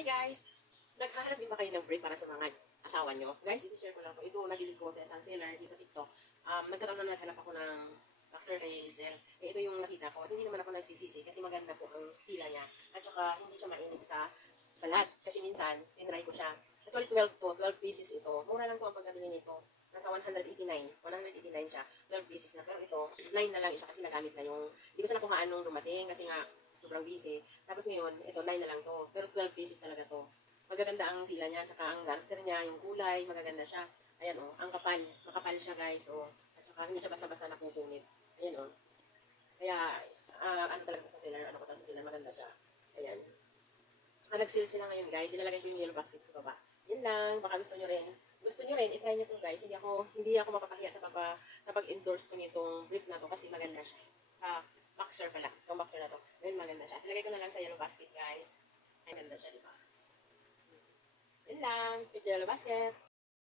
Hi guys! Naghahanap din ba kayo ng brief para sa mga asawa nyo? Guys, isi-share ko lang po. Ito, nabili ko sa isang seller dito sa TikTok. Nagkataon na naghanap ako ng boxer kay Mister. Ito yung nakita ko. At hindi naman ako nagsisisi kasi maganda po ang tila niya. At saka hindi siya mainit sa balat. Kasi minsan, tinry ko siya. Actually, 12 pieces ito. Mura lang po ang pagkabili nito. Nasa 189. 189 siya. 12 pieces na. Pero ito, 9 na lang siya kasi nagamit na yung... Hindi ko siya nakuhaan nung dumating kasi nga sobrang busy. Tapos ngayon, ito, 9 na lang to. Pero 12 pieces talaga to. Magaganda ang tila niya, tsaka ang garter niya, yung kulay, magaganda siya. Ayan o, ang kapal. Makapal siya guys o. At saka hindi siya basta-basta nakukunit. Ayan o. Kaya, ano talaga sa seller, ano ko sa seller, maganda siya. Ayan. Tsaka nag-sale sila ngayon guys. Ilalagay ko yung yellow basket sa baba. Yan lang, baka gusto nyo rin. Gusto nyo rin, itry nyo po guys. Hindi ako mapapahiya sa pag-endorse ko nitong brief na to kasi maganda siya. Boxer pala. Itong boxer na to. Then maganda siya. Ilagay ko na lang sa yellow basket guys. Ay, ganda siya, di ba? Yun lang. Check the yellow basket.